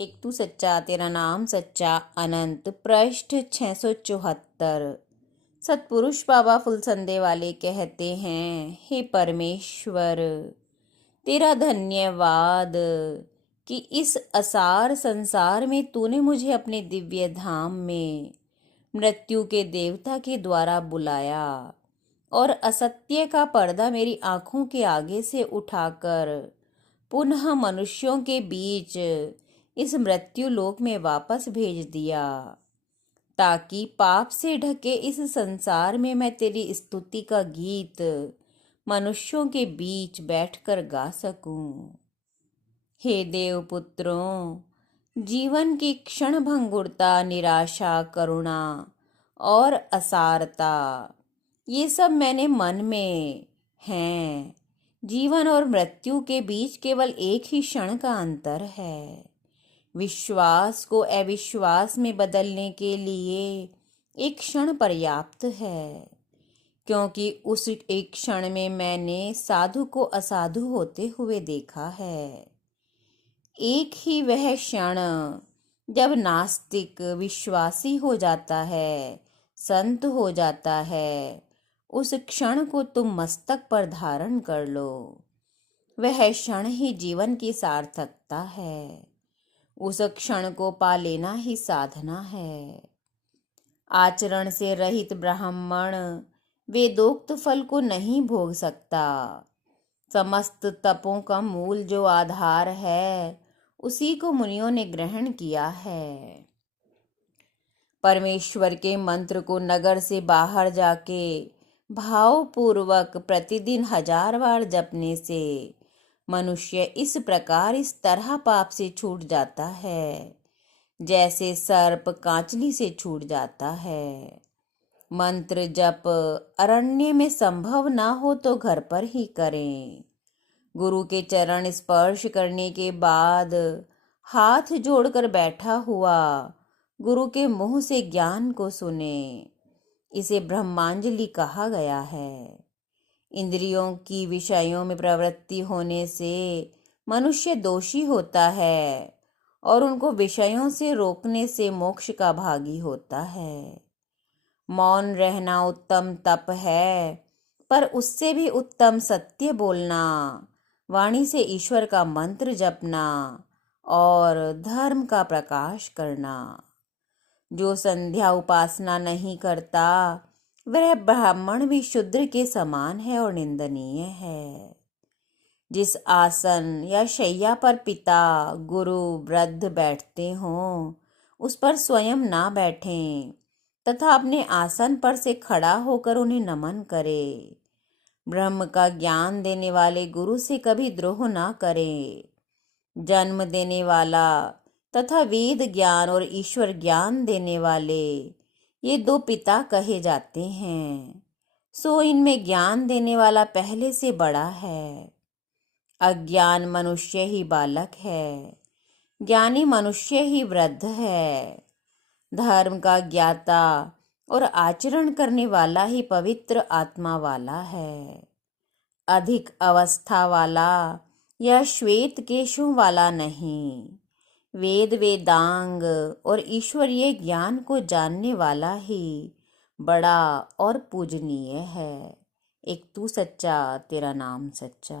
एक तू सच्चा तेरा नाम सच्चा अनंत पृष्ठ 674। सतपुरुष बाबा फुलसंदे वाले कहते हैं, हे परमेश्वर तेरा धन्यवाद कि इस असार संसार में तूने मुझे अपने दिव्य धाम में मृत्यु के देवता के द्वारा बुलाया और असत्य का पर्दा मेरी आंखों के आगे से उठाकर पुनः मनुष्यों के बीच इस मृत्यु लोक में वापस भेज दिया, ताकि पाप से ढके इस संसार में मैं तेरी स्तुति का गीत मनुष्यों के बीच बैठकर गा सकूं। हे देवपुत्रों, जीवन की क्षण भंगुरता, निराशा, करुणा और असारता, ये सब मैंने मन में हैं। जीवन और मृत्यु के बीच केवल एक ही क्षण का अंतर है। विश्वास को अविश्वास में बदलने के लिए एक क्षण पर्याप्त है, क्योंकि उस एक क्षण में मैंने साधु को असाधु होते हुए देखा है। एक ही वह क्षण जब नास्तिक विश्वासी हो जाता है, संत हो जाता है, उस क्षण को तुम मस्तक पर धारण कर लो। वह क्षण ही जीवन की सार्थकता है। उस क्षण को पा लेना ही साधना है। आचरण से रहित ब्राह्मण वेदोक्त फल को नहीं भोग सकता। समस्त तपों का मूल जो आधार है, उसी को मुनियों ने ग्रहण किया है। परमेश्वर के मंत्र को नगर से बाहर जाके भावपूर्वक प्रतिदिन 1000 बार जपने से मनुष्य इस प्रकार इस तरह पाप से छूट जाता है, जैसे सर्प कांचली से छूट जाता है। मंत्र जप अरण्य में संभव ना हो तो घर पर ही करें। गुरु के चरण स्पर्श करने के बाद हाथ जोड़कर बैठा हुआ गुरु के मुंह से ज्ञान को सुने। इसे ब्रह्मांजलि कहा गया है। इंद्रियों की विषयों में प्रवृत्ति होने से मनुष्य दोषी होता है और उनको विषयों से रोकने से मोक्ष का भागी होता है। मौन रहना उत्तम तप है, पर उससे भी उत्तम सत्य बोलना, वाणी से ईश्वर का मंत्र जपना और धर्म का प्रकाश करना। जो संध्या उपासना नहीं करता, वह ब्राह्मण भी शूद्र के समान है और निंदनीय है। जिस आसन या शैया पर पिता, गुरु, वृद्ध बैठते हों, उस पर स्वयं ना बैठें तथा अपने आसन पर से खड़ा होकर उन्हें नमन करे। ब्रह्म का ज्ञान देने वाले गुरु से कभी द्रोह ना करें। जन्म देने वाला तथा वेद ज्ञान और ईश्वर ज्ञान देने वाले, ये 2 पिता कहे जाते हैं। सो इनमें ज्ञान देने वाला पहले से बड़ा है। अज्ञान मनुष्य ही बालक है, ज्ञानी मनुष्य ही वृद्ध है। धर्म का ज्ञाता और आचरण करने वाला ही पवित्र आत्मा वाला है। अधिक अवस्था वाला या श्वेत केशों वाला नहीं। वेद वेदांग और ईश्वरीय ज्ञान को जानने वाला ही बड़ा और पूजनीय है। एक तू सच्चा तेरा नाम सच्चा।